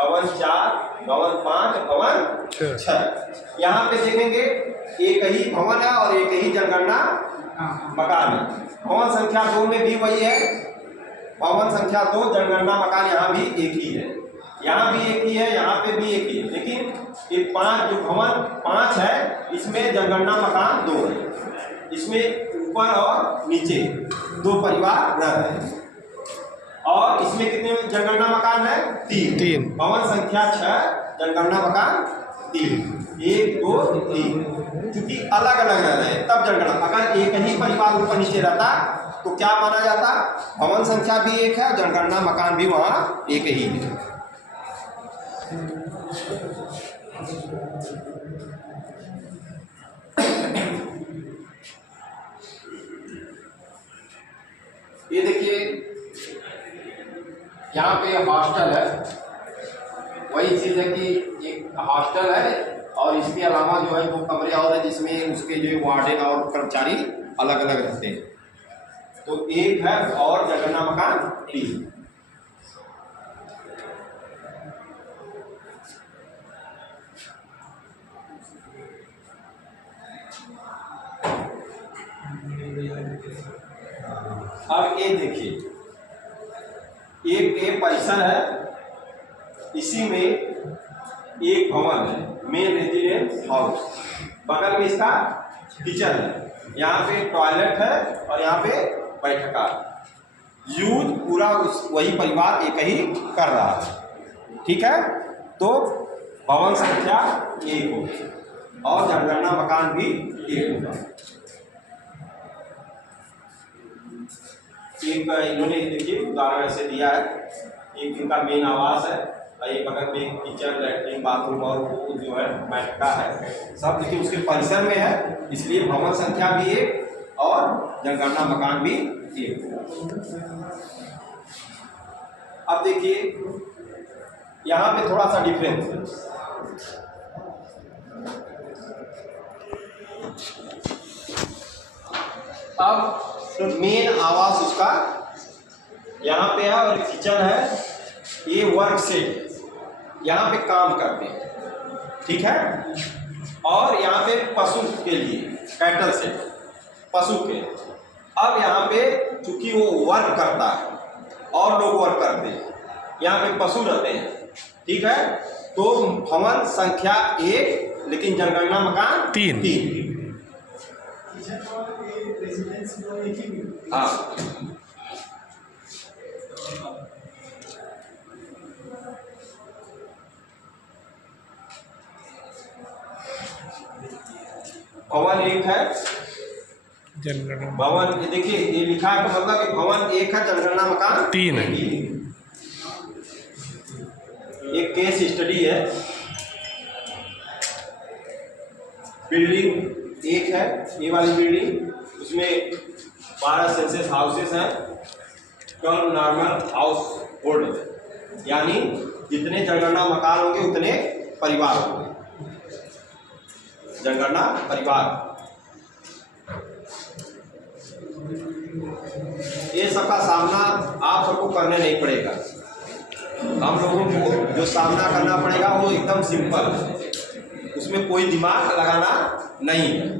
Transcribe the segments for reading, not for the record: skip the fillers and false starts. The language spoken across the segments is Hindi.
भवन 4, भवन 5, भवन 6। यहाँ पे देखेंगे एक ही भवन है और एक ही जनगणना मकान है। भवन संख्या 2 में भी वही है, भवन संख्या 2 जनगणना मकान यहाँ भी एक ही है, यहाँ भी एक ही है, यहाँ पे भी एक ही है। लेकिन ये 5 जो भवन 5 है इसमें जनगणना मकान 2 है, इसमें ऊपर और नीचे 2 परिवार रह रहे हैं। और इसमें कितने जनगणना मकान है? 3। भवन संख्या 6, जनगणना मकान 3, 1 2 3। क्योंकि अलग अलग रह रहे हैं तब जनगणना, अगर एक ही परिवार ऊपर नीचे रहता तो क्या माना जाता? भवन संख्या भी एक है, जनगणना मकान भी वहाँ एक ही है। ये देखिए यहाँ पे हॉस्टल है, वही चीज़ है कि एक हॉस्टल है और इसके अलावा जो है 2 कमरे और है जिसमें उसके जो वार्डन और कर्मचारी अलग अलग रहते हैं। तो एक है और जनगणना मकान 3। अब ये देखिए एक परिसर है, इसी में एक भवन है, मेन रेजिडेंस हाउस, बगल में इसका किचन है, यहाँ पे टॉयलेट है और यहाँ पे बैठका। यूज पूरा वही परिवार एक ही कर रहा है, ठीक है। तो भवन संख्या 1 होगी और जनगणना मकान भी 1 होगा। एक इन्होंने देखिए उदाहरण ऐसे दिया है, एक इनका मेन आवास है, एक बगल में किचन, लैट्रिन, बाथरूम और वो जो है बैठका है, सब देखिए उसके परिसर में है, इसलिए भवन संख्या भी 1 और जनगणना मकान भी 1। अब देखिए यहाँ पे थोड़ा सा डिफरेंस है। अब मेन आवास उसका यहाँ पे है और किचन है, ये वर्क सेट, यहाँ पे काम करते हैं, ठीक है। और यहाँ पे पशु के लिए कैटल सेट, पशु के। अब यहाँ पे चूंकि वो वर्क करता है और लोग वर्क करते हैं, यहाँ पे पशु रहते हैं, ठीक है। तो भवन संख्या 1 लेकिन जनगणना मकान 3। हाँ, भवन 1 है, जनगणना भवन देखिए ये लिखा है तो मतलब कि भवन 1 है, जनगणना मकान 3 है। एक केस स्टडी है, बिल्डिंग 1 है, ये वाली बिल्डिंग, उसमें 12 सेंसस हाउसेस हैं, 12 नॉर्मल हाउस होल्ड, यानी जितने जनगणना मकान होंगे उतने परिवार होंगे, जनगणना परिवार। ये सबका सामना आप सबको करने नहीं पड़ेगा, हम लोगों को जो सामना करना पड़ेगा वो एकदम सिंपल है, उसमें कोई दिमाग लगाना नहीं है।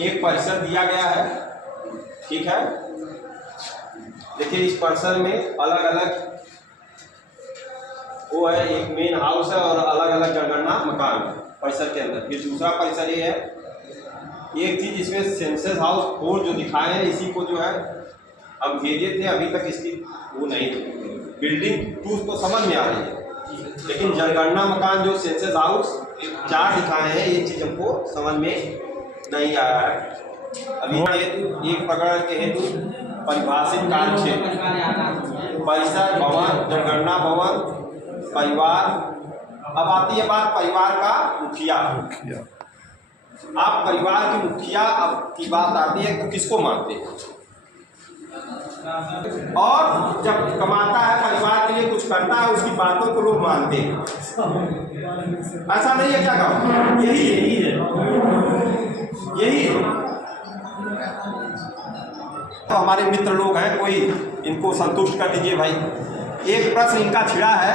एक परिसर दिया गया है, ठीक है। देखिए इस परिसर में अलग अलग वो है, एक मेन हाउस है और अलग अलग जनगणना मकान है परिसर के अंदर। फिर दूसरा परिसर ये है, एक चीज इसमें सेंसस हाउस 4 जो दिखाए हैं, इसी को जो है अब भेजे थे, अभी तक इसकी वो नहीं, बिल्डिंग 2 तो समझ में आ रही है, लेकिन जनगणना मकान जो सेंसस हाउस 4 दिखाए हैं, ये चीज हमको समझ में नहीं आया है अभी। एक प्रकरण के हेतु परिभाषित कार्य क्षेत्र, परिसर, भवन, जनगणना भवन, परिवार। अब आती है बात परिवार का मुखिया। आप परिवार के मुखिया अब की बात आती है तो किसको मानते हैं? और जब कमाता है परिवार के लिए कुछ करता है, उसकी बातों को लोग मानते हैं। ऐसा नहीं है क्या? यही है तो हमारे मित्र लोग हैं, कोई इनको संतुष्ट कर दीजिए भाई। एक प्रश्न इनका छिड़ा है